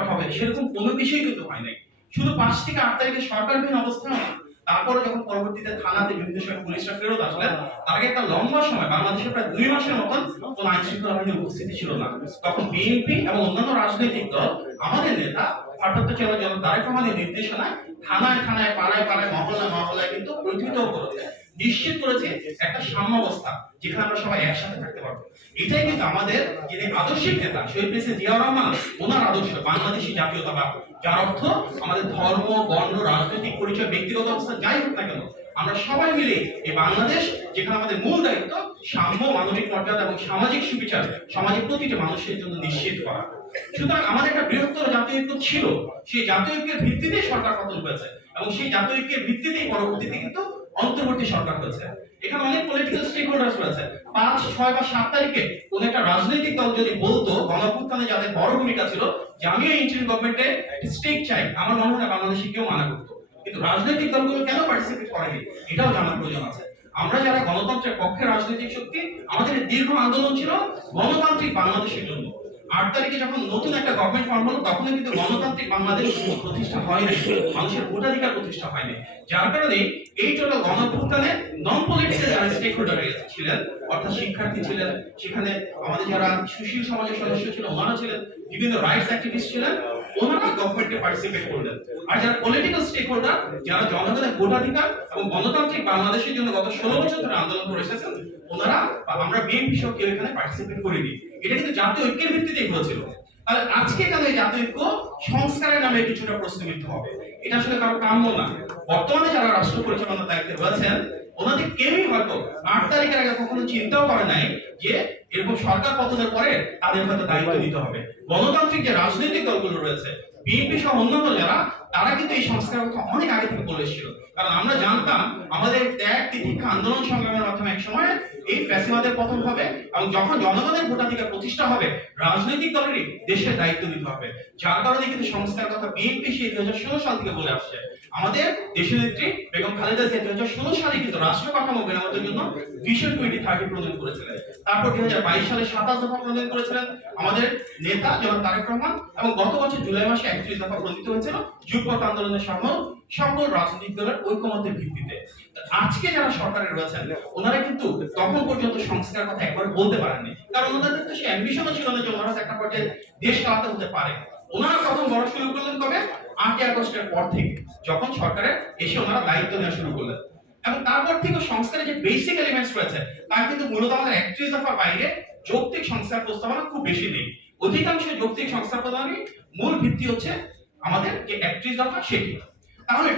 সংস্কার হবে সেরকম কোনো কিছুই কিন্তু হয় নাই। শুধু 5 থেকে 8 তারিখে সরকারবিহীন অবস্থা না, তারপরে যখন পরবর্তীতে থানাতে বিভিন্ন সময় পুলিশরা ফেরত আসলেন, তার আগে একটা লম্বা সময় বাংলাদেশে প্রায় 2 মাসের মতন কোন আইন শৃঙ্খলা বাহিনীর উপস্থিতি ছিল না। তখন বিএনপি এবং অন্যান্য রাজনৈতিক দল আমাদের নেতা ভারপ্রাপ্ত চেয়ারম্যান জনাব তারেক রহমানের নির্দেশনায় থানায় থানায় পাড়ায় পাড়ায় মহল্লায় মহল্লায় কিন্তু প্রতিহিত করেছে, নিশ্চিত করেছে একটা সাম্যাবস্থা যেখানে আমরা সবাই একসাথে থাকতে পারবো। এটাই কিন্তু আমাদের যিনি আদর্শিক নেতা শহীদ প্রেসিডেন্ট জিয়াউর রহমান, ওনার আদর্শ বাংলাদেশী জাতীয়তাবাদ, যার অর্থ আমাদের ধর্ম বর্ণ রাজনৈতিক পরিচয় ব্যক্তিগত অবস্থা যাই হোক না কেন আমরা সবাই মিলে এই বাংলাদেশ, যেখানে আমাদের মূল দায়িত্ব সাম্য মানবিক মর্যাদা এবং সামাজিক সুবিচার সমাজের প্রতিটি মানুষের জন্য নিশ্চিত করা। সুতরাং আমাদের একটা বৃহত্তর জাতীয় ঐক্য ছিল, সেই জাতীয় ঐক্যের ভিত্তিতেই সরকার পতন হয়েছে এবং সেই জাতীয় ঐক্যের ভিত্তিতেই পরবর্তীতে কিন্তু অন্তর্বর্তী সরকার হয়েছে। এখানে অনেক পলিটিক্যাল স্টেক হোল্ডার্স রয়েছে। 5, 6 বা 7 তারিখে কোন একটা রাজনৈতিক দল যদি বলতো গণঅভ্যুত্থানে যাদের বড় ভূমিকা ছিল যে আমিও ইন্টারিম গভর্নমেন্টে স্টেক চাই, আমার মনে হয় বাংলাদেশে কেউ মানা করতো। কিন্তু রাজনৈতিক দলগুলো কেন পার্টিসিপেট করেনি এটাও জানার প্রয়োজন আছে। আমরা যারা গণতন্ত্রের পক্ষে রাজনৈতিক শক্তি, আমাদের দীর্ঘ আন্দোলন ছিল গণতান্ত্রিক বাংলাদেশের জন্য। 8 তারিখে যখন নতুন একটা গভর্নমেন্ট ফর্ম হলো তখন কিন্তু গণতান্ত্রিক বাংলাদেশ প্রতিষ্ঠা হয়নি, মানুষের ভোটাধিকার প্রতিষ্ঠা হয়নি। যার কারণে এই টোটাল গণঅভ্যুত্থানে নন পলিটিক্যাল যারা স্টেক হোল্ডার ছিলেন, অর্থাৎ শিক্ষার্থী ছিলেন, সেখানে আমাদের যারা সুশীল সমাজের সদস্য ছিল ওনারা ছিলেন, বিভিন্ন রাইটস অ্যাক্টিভিস্ট ছিলেন, ওনারা গভর্নমেন্টে পার্টিসিপেট করলেন। আর যারা পলিটিক্যাল স্টেক হোল্ডার, যারা জনগণের ভোটাধিকার এবং গণতান্ত্রিক বাংলাদেশের জন্য গত 16 বছর ধরে আন্দোলন করে এসেছেন, ওনারা আমরা বিএনপি সহ কেউ এখানে পার্টিসিপেট করিনি। এটা কিন্তু জাতীয় ঐক্যের ভিত্তিতেই হয়েছিল। তাহলে আজকে কেন এই জাতীয় ঐক্য সংস্কারের নামে কিছুটা প্রশ্নবিদ্ধ হবে? এটা আসলে কারো কাম্য না। বর্তমানে যারা রাষ্ট্র পরিচালনার দায়িত্বে রয়েছেন ওনাদের কেউই হয়তো 8 তারিখের আগে কখনো চিন্তাও করে নাই যে এরকম সরকার পতনের পরে তাদের হয়তো দায়িত্ব দিতে হবে। গণতান্ত্রিক যে রাজনৈতিক দলগুলো রয়েছে, বিএনপি সহ অন্যান্য যারা, তারা কিন্তু এই সংস্কারের কথা অনেক আগে থেকে বলে এসেছিল। কারণ আমরা জানতাম আমাদের ত্যাগ তিতিক্ষা আন্দোলন সংগ্রামের মাধ্যমে এক সময় এই ফ্যাসিবাদের পতন হবে এবং যখন জনগণের ভোটাধিকার প্রতিষ্ঠা হবে রাজনৈতিক দলেরই দেশের দায়িত্ব নিতে হবে। যার কারণে কিন্তু সংস্কার কথা বিএনপি সেই 2016 সাল থেকে বলে আসছে। আমাদের দেশনেত্রী বেগম খালেদা জিয়া 2016 সালে কিন্তু রাষ্ট্র কাঠামো মেরামতের জন্য ভিশন 2030 প্রণয়ন করেছিলেন। তারপর 2022 সালে 27 দফা প্রণয়ন করেছিলেন আমাদের নেতা জনাব তারেক রহমান, এবং গত বছর জুলাই মাসে 31 দফা প্রণীত হয়েছিল যুগপৎ আন্দোলনের সকল রাজনৈতিক দলের ঐকমত্যের ভিত্তিতে। আজকে যারা সরকারে রয়েছেন ওনারা কিন্তু তখন পর্যন্ত সংস্কার কথা একবার বলতে পারেননি, কারণ ওনাদের তো সেই অ্যাম্বিশনও ছিল না যে ওনারা একটা পর্যায়ে দেশ চালাতে হতে পারে। ওনারা প্রথম বড় শুরু করলেন কবে? 8ই আগস্টের পর থেকে, যখন সরকারে এসে ওনারা দায়িত্ব নেওয়া শুরু করলেন। এবং তারপর থেকে সংস্কারের যে বেসিক এলিমেন্টস রয়েছে তা কিন্তু মূলত আমাদের 31 দফার বাইরে যৌক্তিক সংস্কার প্রস্তাবনা খুব বেশি নেই। অধিকাংশ যৌক্তিক সংস্কার প্রস্তাবনারই মূল ভিত্তি হচ্ছে আমাদের যে 31 দফা সেটি। তাহলে